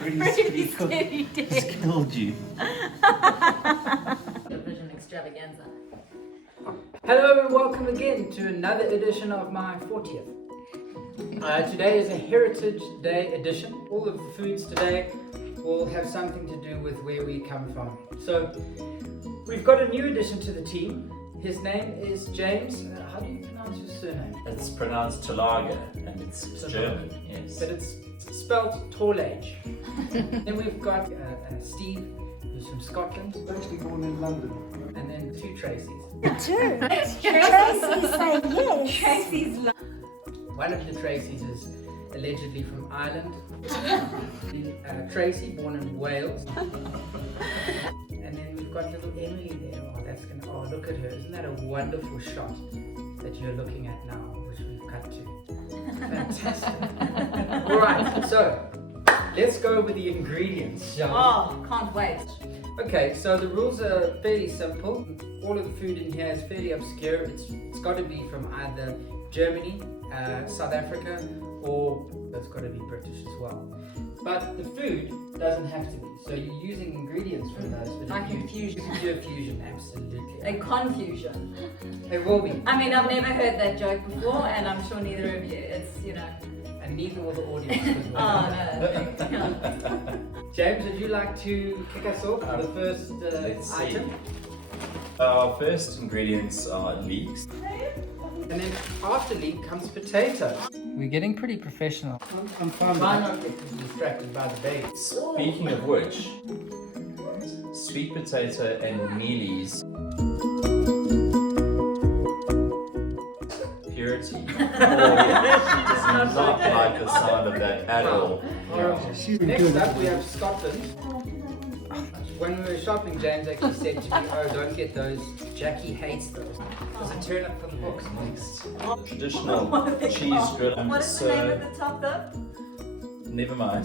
Pretty skilled you. Vision extravaganza. Hello and welcome again to another edition of my 40th. Today is a Heritage Day edition. All of the foods today will have something to do with where we come from. So we've got a new addition to the team. His name is James. How do you pronounce your surname? It's pronounced Talaga and it's German, yes. But it's spelled Torlage. Then we've got Steve, who's from Scotland. Actually born in London. And then two Tracys. Two. Tracy's say yes. Tracy's One of the Tracys is allegedly from Ireland. Tracy, born in Wales. And then we've got little Emily there. Oh, look at her. Isn't that a wonderful shot that you're looking at now, which we've cut to? Fantastic. Alright, so let's go with the ingredients, shall we? Oh, can't wait. Okay, so the rules are fairly simple. All of the food in here is fairly obscure. It's got to be from either Germany, South Africa, or it's got to be British as well. But the food doesn't have to be. So you're using ingredients from those. But Like a fusion. You can do a fusion, absolutely. A confusion. It will be. I mean, I've never heard that joke before, and I'm sure neither of you. It's, you know. And neither will the audience. Oh, no. James, would you like to kick us off with the first item? Our first ingredients are leeks. And then after leek comes potato. We're getting pretty professional. I'm fine with Try that. not to get distracted by the baby. Speaking of which, sweet potato and mealies. Purity. Does not like the sound of that at all. Alright. She's been Next good. up we have Scotland. When we were shopping, James actually said to me, oh, don't get those. Jaqui hates those. Does it turn up for the books? The traditional cheese grill. What is the name at the top, though? Never mind.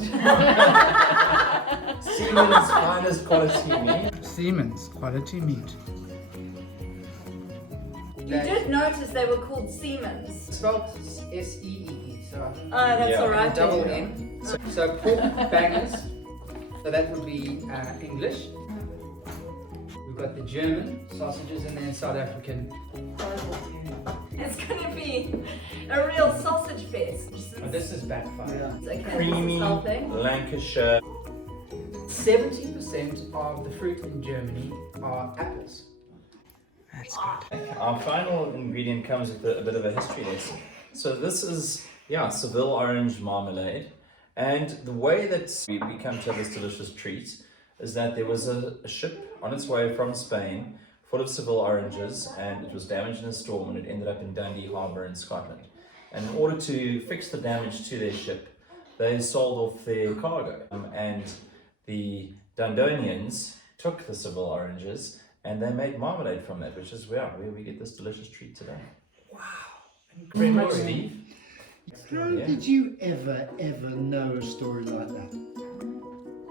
Siemens finest quality meat. Siemens quality meat. You did notice they were called Siemens. Spelled S-E-E-E, so Oh, that's Yeah. alright. double then. N. So pork bangers, so that would be English. We've got the German sausages and then South African. It's gonna be a real sausage fest. Oh, this is backfire. Okay, Creamy this is helping. Lancashire. 70% of the fruit in Germany are apples. That's good. Our final ingredient comes with a bit of a history lesson. So this is, Seville orange marmalade. And the way that we come to have this delicious treat is that there was a ship on its way from Spain full of Seville oranges, and it was damaged in a storm and it ended up in Dundee Harbour in Scotland. And in order to fix the damage to their ship, they sold off their cargo. And the Dundonians took the Seville oranges and they made marmalade from that, which is where we get this delicious treat today. Very much, Steve. How Yeah. did you ever know a story like that?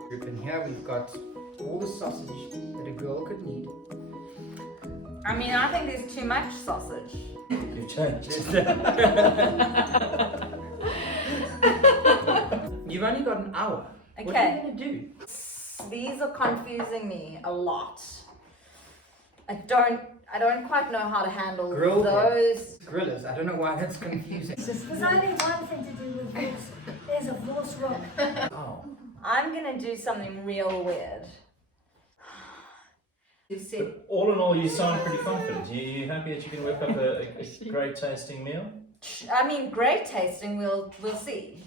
Group in here we've got all the sausage that a girl could need. I mean, I think there's too much sausage. You've changed. You've only got an hour. What are Okay. you going to do? These are confusing me a lot. I don't quite know how to handle Grilled those. Grillers. I don't know why that's confusing. There's only one thing to do with this. There's a false rock. Oh. I'm gonna do something real weird. You said But all in all, you sound pretty confident. You happy that you can whip up a great tasting meal? I mean, great tasting. We'll see.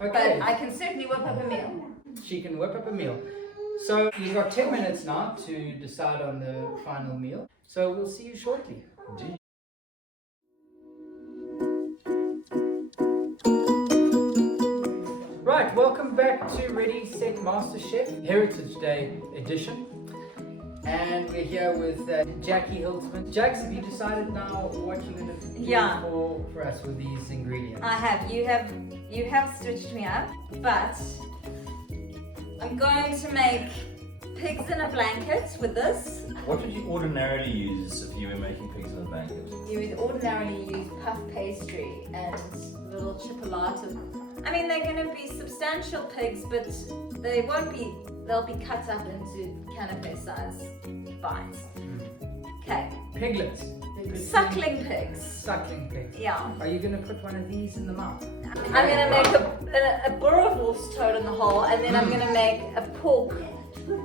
Okay. But I can certainly whip up a meal. She can whip up a meal. So you've got 10 minutes now to decide on the final meal. So we'll see you shortly. Indeed. Right, welcome back to Ready, Set, Masterchef, Heritage Day edition. And we're here with Jaqui Hiltermann. Jax, have you decided now what you're going to do Yeah. for us with these ingredients? I have. You have stitched me up, but I'm going to make pigs in a blanket with this. What would you ordinarily use if you were making pigs in a blanket? You would ordinarily use puff pastry and little chipolata I mean, they're going to be substantial pigs, but they won't be, they'll be cut up into canapé size bites. Okay. Piglets. Suckling pigs. Suckling pigs. Yeah. Are you going to put one of these in the mouth? I'm going to make a boerewors toad in the hole, and then I'm going to make a pork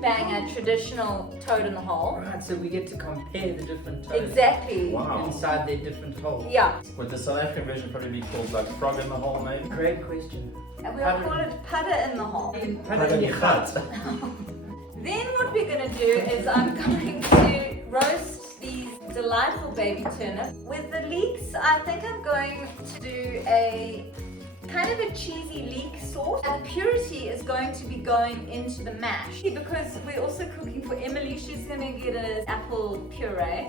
banger traditional toad in the hole. Right, so we get to compare the different toads Exactly. Wow. inside their different holes. Yeah. Would the South African version probably be called like frog in the hole, maybe? Great question. And we'll call it Padda in the hole. Padda in the hut. Then what we're going to do is I'm going to roast these delightful baby turnips. With the leeks, I think I'm going to do a kind of a cheesy leek sauce. And the purity is going to be going into the mash. Because we're also cooking for Emily, she's going to get an apple puree.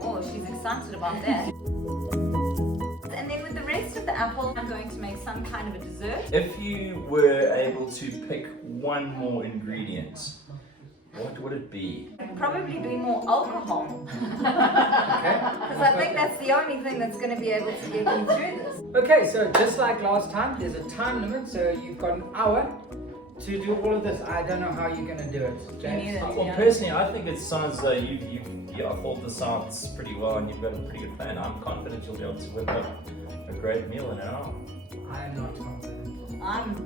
Oh, she's excited about that. And then with the rest of the apple, I'm going to make some kind of a dessert. If you were able to pick one more ingredient, what would it be? Probably be more alcohol. Okay. Because I think that's the only thing that's going to be able to get you through this. Okay, so just like last time, there's a time limit, so you've got an hour to do all of this. I don't know how you're going to do it, James. Me neither. Well, personally, I think it sounds like you've thought this out pretty well and you've got a pretty good plan. I'm confident you'll be able to whip up a great meal in an hour. I am not confident. I'm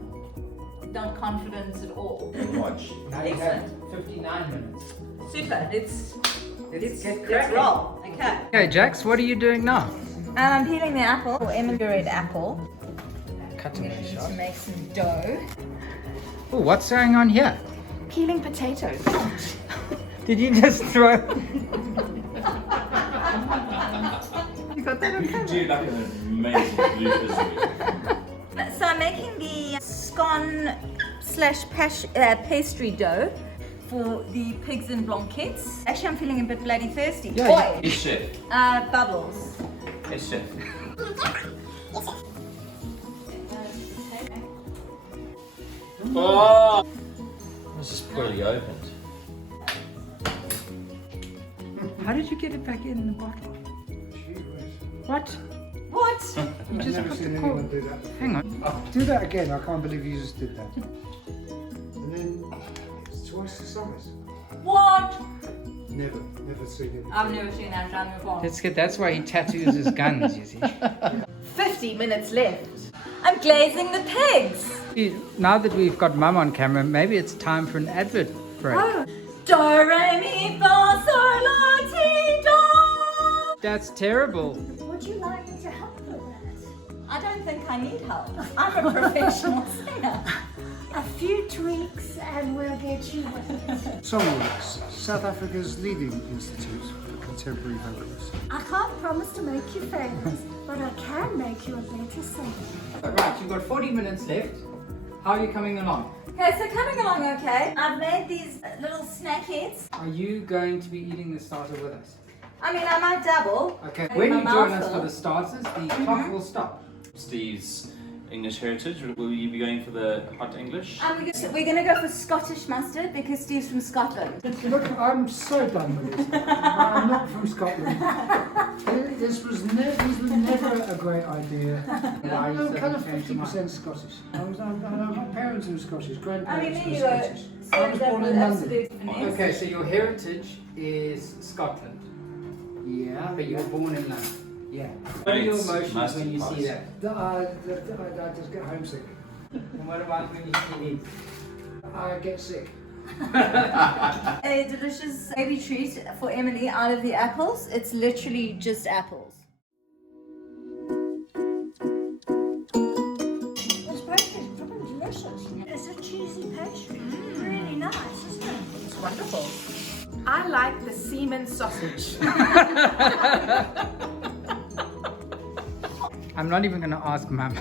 not confident at all. Watch. Now you have 59 minutes. Super. Let's get Let's cracking. roll. Okay. Okay, Jax, what are you doing now? I'm peeling the apple, or pureed apple. Cutting I'm the going to need shot. to make some dough. Oh, what's going on here? Peeling potatoes. Did you just throw? You got that You do like an amazing bloopers. So I'm making the scone / pastry dough for the pigs in blanquettes. Actually, I'm feeling a bit bloody thirsty. Yeah, Oi! Yes, chef. Bubbles. Yes, chef. Oh! This is poorly opened. How did you get it back in the bottle? What? What? You I've just never put seen the anyone cork. do that. Hang on. Oh, do that again. I can't believe you just did that. And then it's twice the size. What? Never seen it. I've never seen that done before. That's good. That's why he tattoos his guns, you see. 50 minutes left. I'm glazing the pigs. Now that we've got Mum on camera, maybe it's time for an advert break. Oh. Do, re, mi, fa, sol, la, ti, do. That's terrible. Would you like me to help with that? I don't think I need help. I'm a professional singer. A few tweaks and we'll get you with it. Songworks, South Africa's leading institute for contemporary vocalists. I can't promise to make you famous, but I can make you a better singer. Right, you've got 40 minutes left. How are you coming along? Okay, so coming along okay. I've made these little snack heads. Are you going to be eating the starter with us? I mean, I might dabble. Okay. With When my you join mouth us for full. the starters, the clock will stop. Steve's English heritage. Will you be going for the hot English? We're going to go for Scottish mustard because Steve's from Scotland. Look, I'm so done with this. I'm not from Scotland. This was never a great idea. Why I'm you kind of suddenly changed your 50% Scottish. My parents were Scottish, I grandparents mean, were you were Scottish. I saying was that born with in London. absolute finesse. Okay, so your heritage is Scotland, Yeah, but you were born in London. yeah. What are your It's emotions mustard when you see pies. that? I just get homesick. And what about when you see these? I get sick. A delicious baby treat for Emily out of the apples. It's literally just apples. This pastry is probably delicious. It's a cheesy pastry. Really nice, isn't it? It's wonderful. I like the semen sausage. I'm not even going to ask Mum.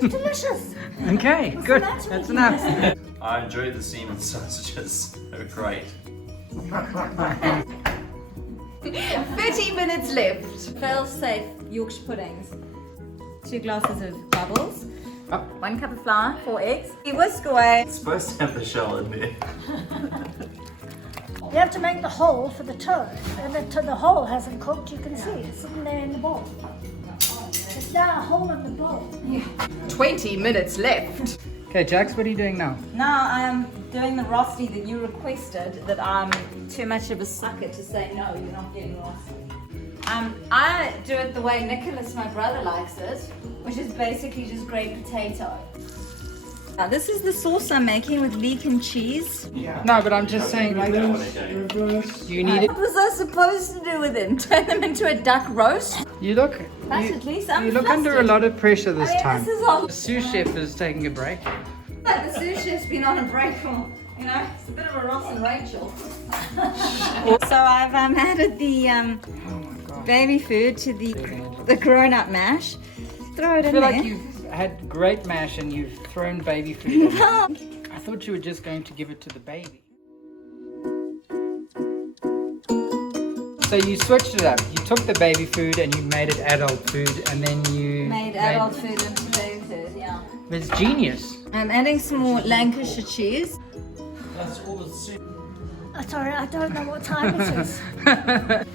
It's delicious. Okay, good. matter That's with you? enough. I enjoyed the semen sausages. They're great. 30 minutes left. Fail-safe Yorkshire puddings. 2 glasses of bubbles. 1 cup of flour, 4 eggs. You whisk away. It's supposed to have the shell in there. You have to make the hole for the toad. And the hole hasn't cooked, you can see. It's sitting there in the bowl. Just that whole of the bowl. 20 minutes left. Okay, Jax, what are you doing now? Now I am doing the rosti that you requested, that I'm too much of a sucker to say no, you're not getting rosti. I do it the way Nicholas, my brother, likes it, which is basically just grated potato. Now this is the sauce I'm making with leek and cheese. No, but I'm just saying, like, Reverse. you need it. What was I supposed to do with them? Turn them into a duck roast? You look, But at least I'm you look under a lot of pressure this time. This is all. The sous chef is taking a break. The sous chef's been on a break for, you know, it's a bit of a Ross and Rachel. So I've added the baby food to the grown-up mash. Throw it I in feel there. like you've had great mash and you've thrown baby food in. I thought you were just going to give it to the baby. So you switched it up. You took the baby food and you made it adult food, and then you Made adult food into baby food, yeah. It's genius. I'm adding some more Lancashire cheese. That's all the soup. Sorry, I don't know what time it is. 10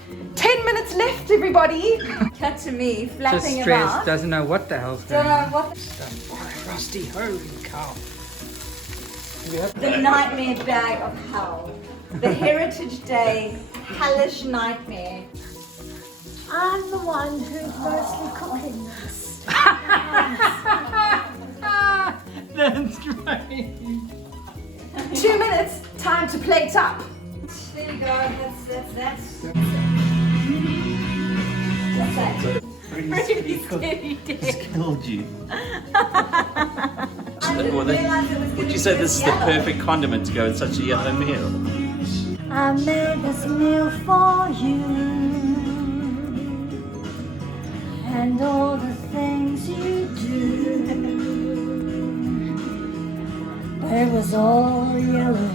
minutes left, everybody. Cut to me, Just flapping stressed, about. doesn't know what the hell's Don't going know on. what Rusty, holy cow. the nightmare bag of hell. The Heritage Day hellish nightmare. I'm the one who's mostly cooking this. That's great. 2 minutes, time to plate up. There you go, that's that. Pretty steady day. Killed you. I didn't realize it was Would gonna you say be this is the yellow. perfect condiment to go with such a yellow meal? I made this meal for you, and all the things you do. It was all yellow.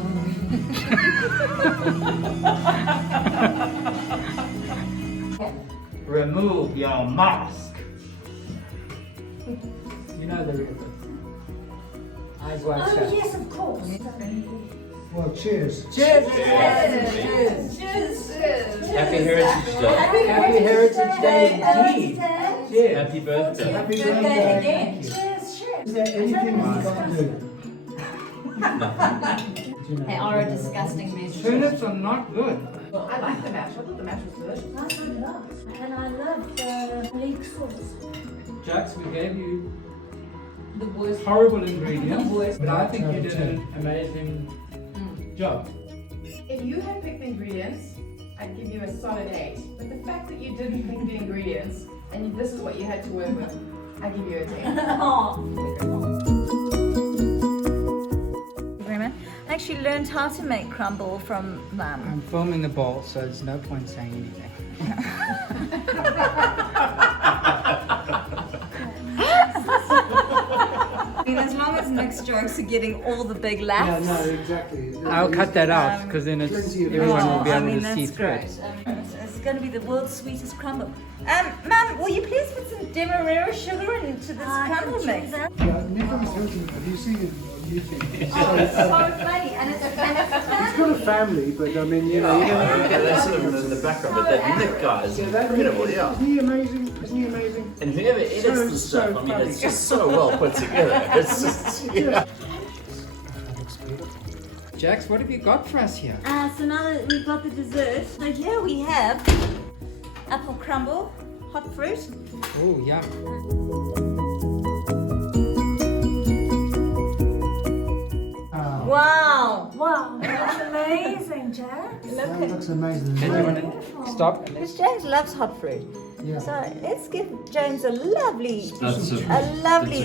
Remove your mask. You know the real eyes wide Oh shut. yes, of course. Well, cheers. Cheers! Happy Heritage Day. Happy Heritage Day indeed. Cheers. Happy birthday. Happy Birthday birthday. again. Cheers, cheers. Is there anything we can't do? They are a disgusting mess. Turnips are not good. I like the mash. I thought the mash was delicious. And I love the leek sauce. Jax, we gave you The worst. horrible ingredients, but I think you did an amazing job. If you had picked the ingredients, I'd give you a solid 8. But the fact that you didn't pick the ingredients and this is what you had to work with, I give you a 10. I actually learned how to make crumble from Mum. I'm filming the bowl, so there's no point saying anything. I mean, as long as Nick's jokes are getting all the big Yeah, laughs. no, exactly. I'll cut that out because then it's Plenty of everyone will be I able mean, to see that's through great. it. It's going to be the world's sweetest crumble. Mum, will you please put some demerara sugar into this crumble mix? Yeah, Nicholas Hilton, have you seen it on YouTube? Oh, it's so funny, and it's He's got a family, but I mean, you know, you don't That's sort of in the background, but that Nick guy is incredible, yeah. Isn't he amazing? Isn't he amazing? And whoever edits the stuff, I mean, it's just so well put together. It's just, yeah. That looks beautiful. Jax, what have you got for us here? so now that we've got the dessert, so here we have apple crumble, hot fruit. Oh, yeah. Wow! Wow, that's amazing, Jack. That looks amazing. Then you want to stop? And Because James loves hot fruit. Yeah. So let's give James a lovely, That's a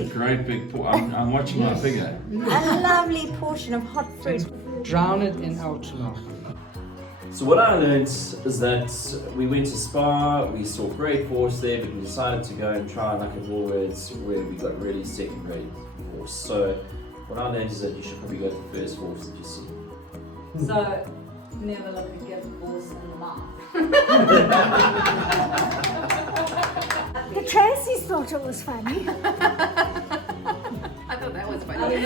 great big I'm watching my figure. a lovely portion of hot fruit. drown it in alcohol. So what I learned is that we went to Spa, we saw great horse there, but we decided to go and try like a Woolworths where we got really second grade horse. So what I learned is that you should probably go to the first horse that you see. So never look a gift horse in the mouth. The Tracy's thought it was funny. I thought that was I funny. mean,